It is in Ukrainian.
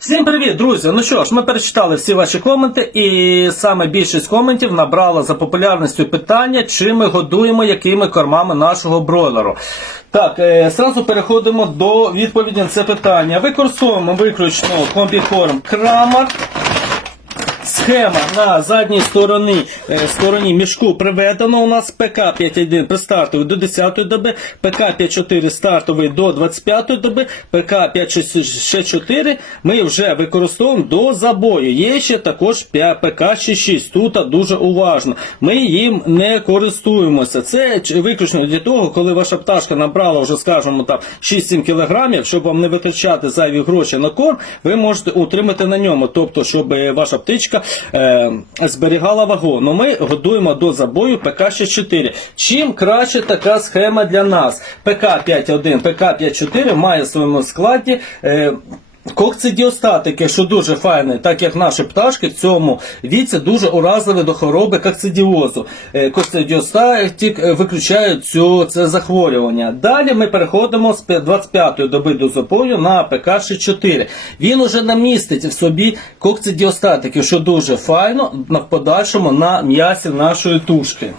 Всім привіт, друзі! Ну що ж, ми перечитали всі ваші коменти, і саме більшість коментів набрала за популярністю питання, чи ми годуємо якими кормами нашого бройлеру. Так, е, зразу переходимо до відповіді на це питання. Використовуємо виключно комбікорм Крамар. Схема на задній стороні, е, стороні мішку приведена у нас ПК-5.1 при стартовий до 10 доби, ПК-5.4 стартовий до 25 доби, ПК-5.4 ми вже використовуємо до забою. Є ще також ПК-6.6. Тут дуже уважно. Ми їм не користуємося. Це виключно для того, коли ваша пташка набрала вже, скажімо, там 6-7 кілограмів, щоб вам не витрачати зайві гроші на корм, ви можете утримати на ньому. Тобто, щоб е, ваша птичка е, зберігала вагу. Ну ми годуємо до забою ПК-64. Чим краще така схема для нас? ПК-5.1, ПК-5.4 має в своєму складі. Е, Кокцидіостатики, що дуже файне, так як наші пташки в цьому віці дуже уразливі до хвороби кокцидіозу. Е, Кокцидіостатик е, виключає цю, це захворювання. Далі ми переходимо з 25-ї доби до запою на ПК-64. Він уже намістить в собі кокцидіостатики, що дуже файно в подальшому на м'ясі нашої тушки.